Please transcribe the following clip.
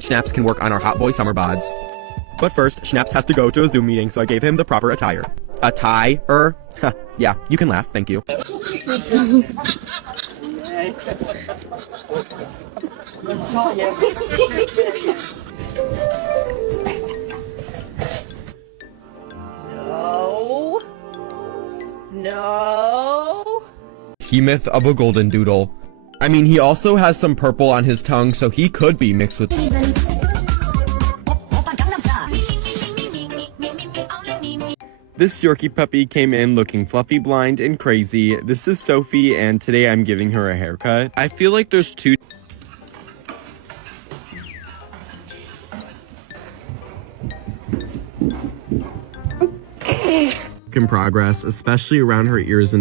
Schnaps can work on our hot boy summer bods. But first, Schnaps has to go to a Zoom meeting, so I gave him the proper attire. Attire? Yeah, you can laugh, thank you. No. No. Behemoth of a golden doodle. I mean, he also has some purple on his tongue, so he could be mixed with... This Yorkie puppy came in looking fluffy, blind, and crazy. This is Sophie, and today I'm giving her a haircut. I feel like there's two... in progress, especially around her ears and